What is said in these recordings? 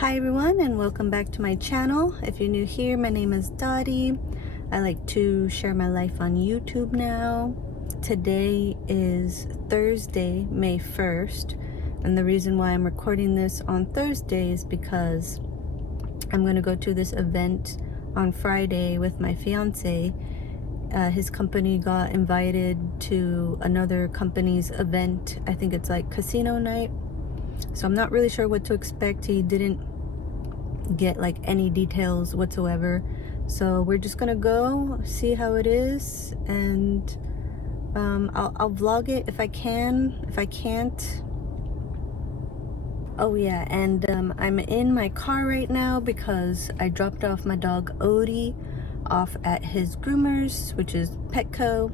Hi everyone, and welcome back to my channel. If you're new here, my name is Dottie. I like to share my life on YouTube now. Today is Thursday, May 1st, and the reason why I'm recording this on Thursday is because I'm going to go to this event on Friday with my fiance. His company got invited to another company's event. I think it's like casino night. So I'm not really sure what to expect. He didn't get like any details whatsoever. So we're just gonna go see how it is, and I'll vlog it if I can. If I can't, oh yeah, and I'm in my car right now because I dropped off my dog Odie off at his groomers, which is Petco.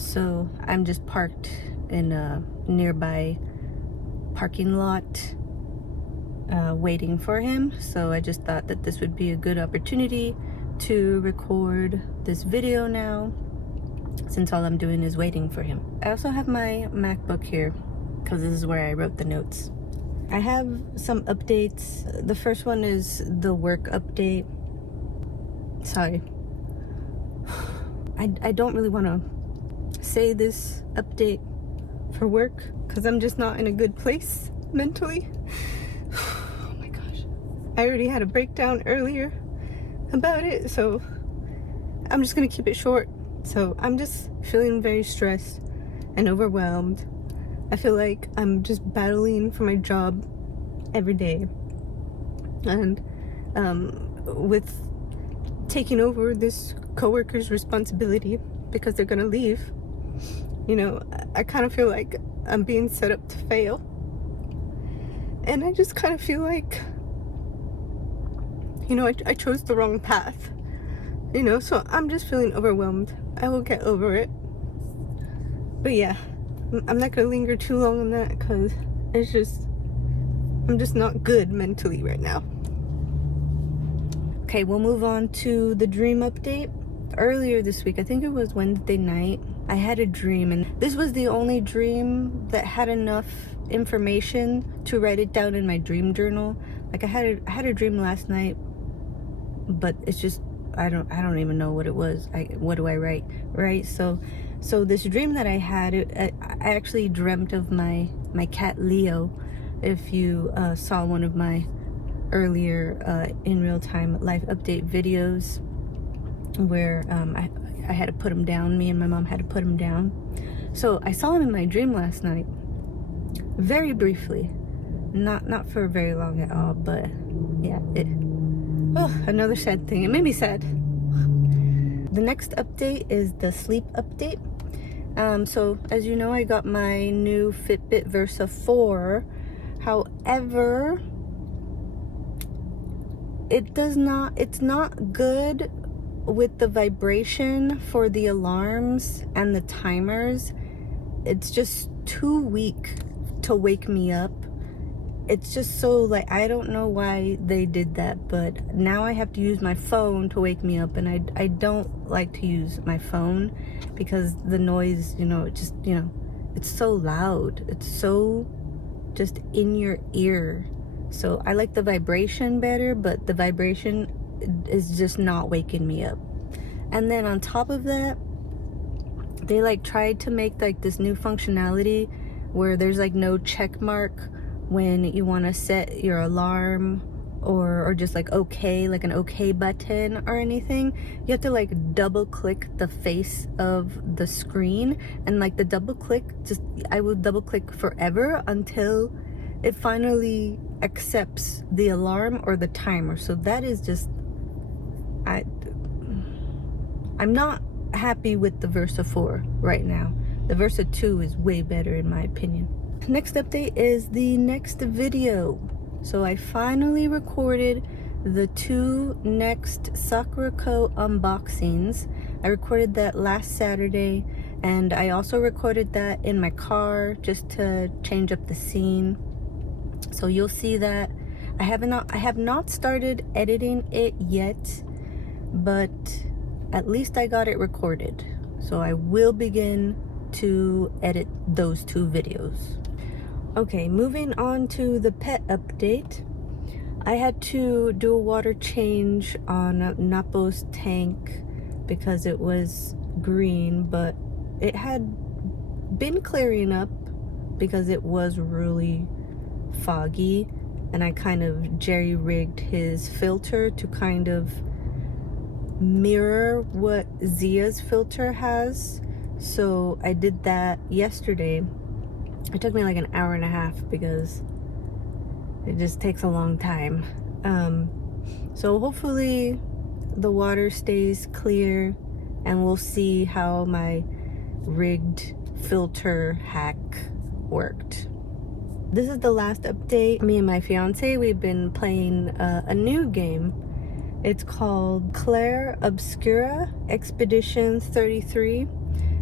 So I'm just parked in a nearby parking lot waiting for him. So I just thought that this would be a good opportunity to record this video now, since all I'm doing is waiting for him. I also have my MacBook here because this is where I wrote the notes. I have some updates. The first one is the work update. Sorry, I don't really want to say this update for work because I'm just not in a good place mentally. Oh my gosh, I already had a breakdown earlier about it, so I'm just gonna keep it short. So I'm just feeling very stressed and overwhelmed. I feel like I'm just battling for my job every day, and with taking over this coworker's responsibility because they're gonna leave, you know, I kind of feel like I'm being set up to fail. And I just kind of feel like, you know, I chose the wrong path, you know, so I'm just feeling overwhelmed. I will get over it. But yeah, I'm not gonna linger too long on that because it's just, I'm just not good mentally right now. Okay, we'll move on to the dream update. Earlier this week, I think it was Wednesday night, I had a dream, and this was the only dream that had enough information to write it down in my dream journal. Like I had a dream last night, but it's just I don't even know what it was. What do I write, right? So this dream that I had, I actually dreamt of my cat Leo. If you saw one of my earlier in real time life update videos where I had to put him down, me and my mom had to put him down. So I saw him in my dream last night, very briefly, not for very long at all, but yeah, another sad thing. It made me sad. The next update is the sleep update. So as you know, I got my new Fitbit Versa 4. However, it's not good with the vibration for the alarms and the timers. It's just too weak to wake me up. It's just so, like, I don't know why they did that, but now I have to use my phone to wake me up, and I don't like to use my phone because the noise, you know, it just, you know, it's so loud. It's so just in your ear. So I like the vibration better, but the vibration is just not waking me up. And then on top of that, they like tried to make like this new functionality where there's like no check mark when you want to set your alarm, or just like okay, like an okay button or anything. You have to like double click the face of the screen, and like the double click, just I will double click forever until it finally accepts the alarm or the timer. So that is just, I'm not happy with the Versa 4 right now. The Versa 2 is way better in my opinion. Next update is the next video. So I finally recorded the 2 next Sakuraco unboxings. I recorded that last Saturday, and I also recorded that in my car just to change up the scene. So you'll see that. I have not started editing it yet, but at least I got it recorded. So I will begin to edit those 2 videos. Okay, moving on to the pet update. I had to do a water change on Napo's tank because it was green, but it had been clearing up because it was really foggy, and I kind of jerry-rigged his filter to kind of mirror what Zia's filter has. So I did that yesterday. It took me like an hour and a half because it just takes a long time. So hopefully the water stays clear and we'll see how my rigged filter hack worked. This is the last update. Me and my fiance, we've been playing a new game. It's called Clair, Obscura, Expeditions 33.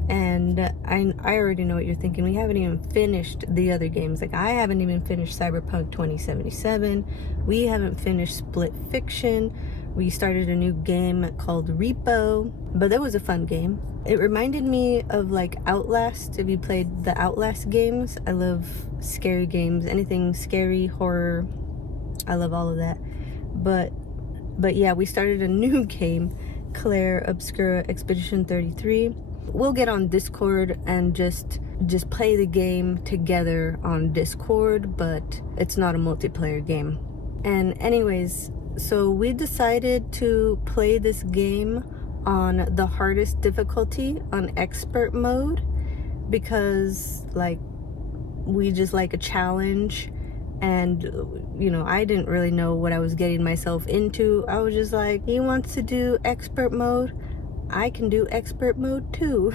And I already know what you're thinking. We haven't even finished the other games. Like, I haven't even finished Cyberpunk 2077. We haven't finished Split Fiction. We started a new game called Repo, but that was a fun game. It reminded me of like Outlast. If you played the Outlast games, I love scary games. Anything scary, horror, I love all of that. But yeah, we started a new game, Clair, Obscura, Expedition 33. We'll get on Discord and just play the game together on Discord, but it's not a multiplayer game. And anyways, so we decided to play this game on the hardest difficulty, on expert mode, because like we just like a challenge. And you know, I didn't really know what I was getting myself into. I was just like, he wants to do expert mode, I can do expert mode too.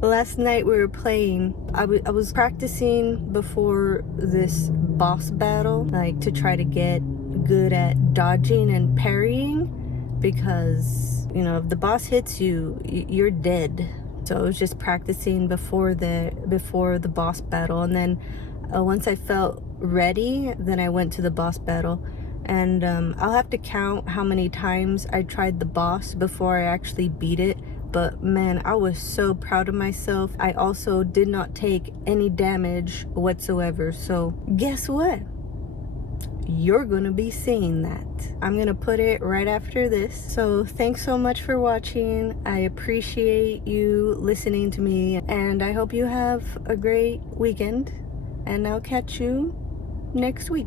Last night we were playing, I was practicing before this boss battle, like to try to get good at dodging and parrying, because you know, if the boss hits you, you're dead. So I was just practicing before the boss battle, and then once I felt ready, then I went to the boss battle. And I'll have to count how many times I tried the boss before I actually beat it. But man, I was so proud of myself. I also did not take any damage whatsoever. So guess what? You're gonna be seeing that. I'm gonna put it right after this. So thanks so much for watching. I appreciate you listening to me, and I hope you have a great weekend. And I'll catch you next week.